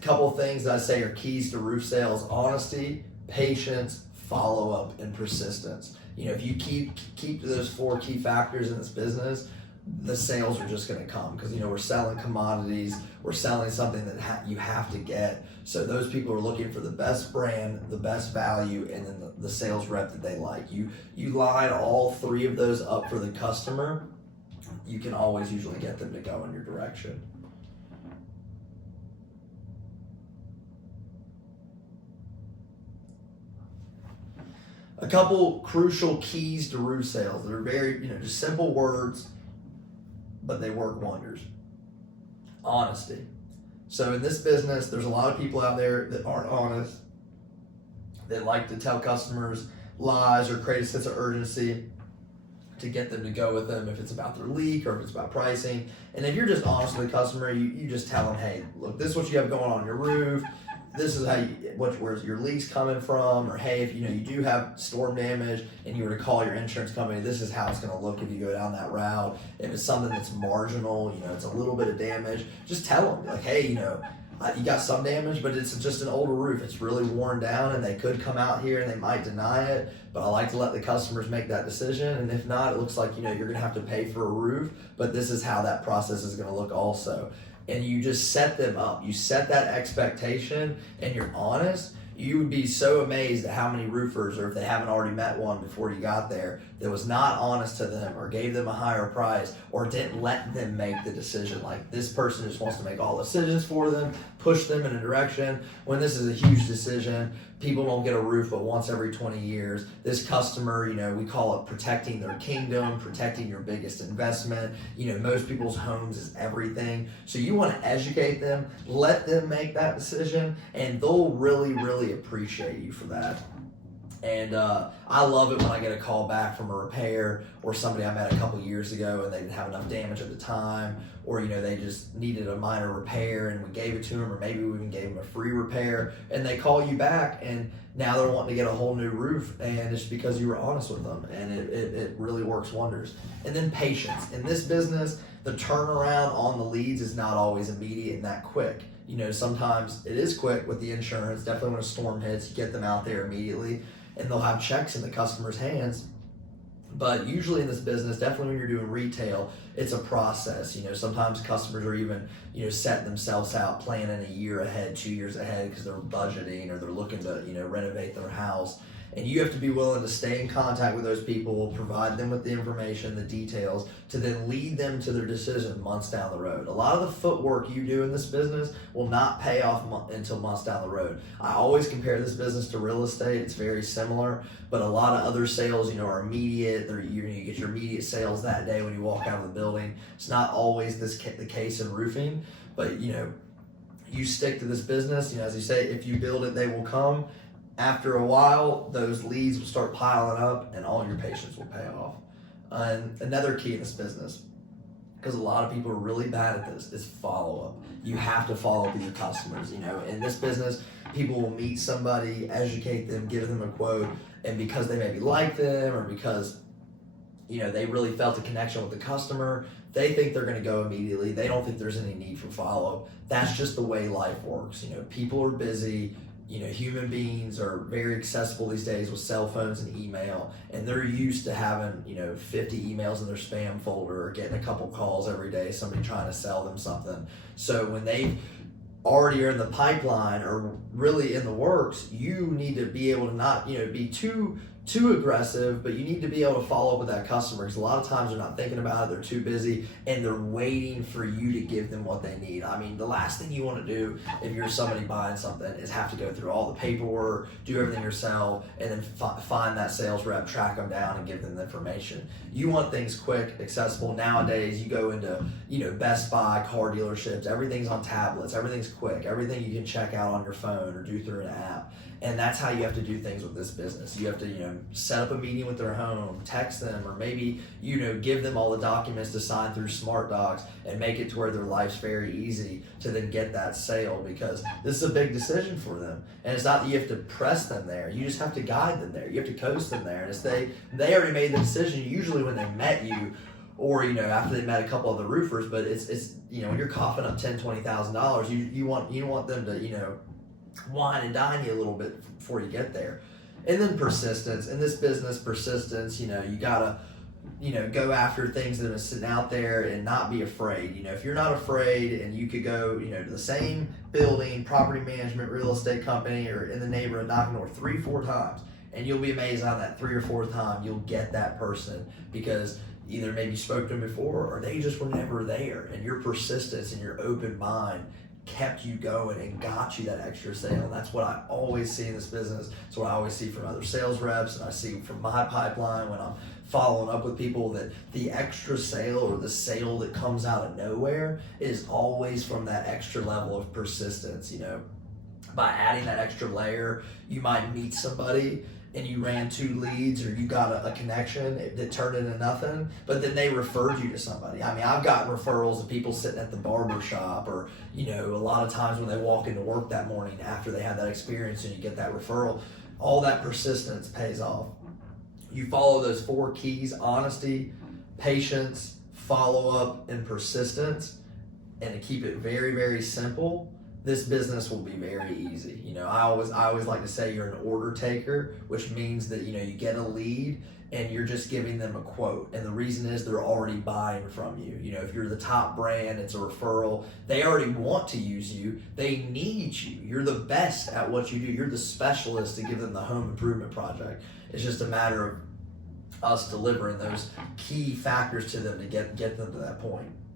couple things that I say are keys to roof sales: honesty, patience, follow-up, and persistence. If you keep those 4 key factors in this business, the sales are just going to come, because we're selling commodities, we're selling something that you have to get. So those people are looking for the best brand, the best value, and then the sales rep that they like. You line all 3 of those up for the customer, you can always usually get them to go in your direction. A couple crucial keys to roof sales that are very, just simple words, but they work wonders. Honesty. So in this business, there's a lot of people out there that aren't honest. They like to tell customers lies or create a sense of urgency to get them to go with them if it's about their leak or if it's about pricing. And if you're just honest with the customer, you just tell them, hey, look, this is what you have going on your roof. This is where's your leaks coming from, or hey, if you do have storm damage and you were to call your insurance company, this is how it's going to look if you go down that route. If it's something that's marginal, it's a little bit of damage, just tell them, like, hey, you got some damage, but it's just an older roof. It's really worn down, and they could come out here and they might deny it, but I like to let the customers make that decision. And if not, it looks like you're going to have to pay for a roof, but this is how that process is going to look also. And you just set them up. You set that expectation, and you're honest. You would be so amazed at how many roofers, or if they haven't already met one before you got there, that was not honest to them or gave them a higher price or didn't let them make the decision. Like, this person just wants to make all decisions for them, push them in a direction, when this is a huge decision. People don't get a roof but once every 20 years. This customer, we call it protecting their kingdom, protecting your biggest investment. Most people's homes is everything. So you want to educate them, let them make that decision, and they'll really, really appreciate you for that. And I love it when I get a call back from a repair, or somebody I met a couple years ago and they didn't have enough damage at the time, or they just needed a minor repair and we gave it to them, or maybe we even gave them a free repair, and they call you back and now they're wanting to get a whole new roof, and it's because you were honest with them, and it really works wonders. And then patience. In this business, the turnaround on the leads is not always immediate and that quick. Sometimes it is quick with the insurance. Definitely when a storm hits, you get them out there immediately, and they'll have checks in the customer's hands. But usually in this business, definitely when you're doing retail, it's a process. Sometimes customers are even, setting themselves out, planning a year ahead, 2 years ahead, because they're budgeting or they're looking to, renovate their house. And you have to be willing to stay in contact with those people, provide them with the information, the details, to then lead them to their decision months down the road. A lot of the footwork you do in this business will not pay off until months down the road. I always compare this business to real estate. It's very similar, but a lot of other sales, are immediate. You get your immediate sales that day when you walk out of the building. It's not always the case in roofing, but you stick to this business. As you say, if you build it, they will come. After a while, those leads will start piling up and all your patience will pay off. And another key in this business, because a lot of people are really bad at this, is follow-up. You have to follow up with your customers. In this business, people will meet somebody, educate them, give them a quote, and because they maybe like them, or because they really felt a connection with the customer, they think they're going to go immediately. They don't think there's any need for follow-up. That's just the way life works. People are busy. Human beings are very accessible these days with cell phones and email, and they're used to having, 50 emails in their spam folder, or getting a couple calls every day, somebody trying to sell them something. So when they already are in the pipeline or really in the works, you need to be able to not, be too aggressive, but you need to be able to follow up with that customer, because a lot of times they're not thinking about it, they're too busy, and they're waiting for you to give them what they need. I mean, the last thing you want to do if you're somebody buying something is have to go through all the paperwork, do everything yourself, and then find that sales rep, track them down, and give them the information. You want things quick, accessible. Nowadays, you go into, Best Buy, car dealerships, everything's on tablets, everything's quick, everything you can check out on your phone or do through an app. And that's how you have to do things with this business. You have to, set up a meeting with their home, text them, or maybe, give them all the documents to sign through Smart Docs, and make it to where their life's very easy to then get that sale, because this is a big decision for them. And it's not that you have to press them there. You just have to guide them there. You have to coach them there. And it's they already made the decision, usually when they met you, or after they met a couple of the roofers. But it's when you're coughing up $10,000-$20,000, you want them to wine and dine you a little bit before you get there. And then persistence in this business. Persistence, you gotta go after things that are sitting out there and not be afraid. If you're not afraid, and you could go to the same building, property management, real estate company, or in the neighborhood, knocking on door 3-4 times, and you'll be amazed on that 3rd or 4th time you'll get that person, because either maybe you spoke to them before, or they just were never there, and your persistence and your open mind kept you going and got you that extra sale. And that's what I always see in this business. It's what I always see from other sales reps, and I see from my pipeline when I'm following up with people, that the extra sale, or the sale that comes out of nowhere, is always from that extra level of persistence. By adding that extra layer, you might meet somebody and you ran 2 leads, or you got a connection that turned into nothing, but then they referred you to somebody. I mean, I've gotten referrals of people sitting at the barber shop, or a lot of times when they walk into work that morning after they had that experience, and you get that referral. All that persistence pays off. You follow those 4 keys: honesty, patience, follow-up, and persistence. And to keep it very, very simple, this business will be very easy. I always like to say you're an order taker, which means that you get a lead and you're just giving them a quote, and the reason is they're already buying from you. If you're the top brand, it's a referral. They already want to use you. They need you. You're the best at what you do. You're the specialist to give them the home improvement project. It's just a matter of us delivering those key factors to them to get them to that point.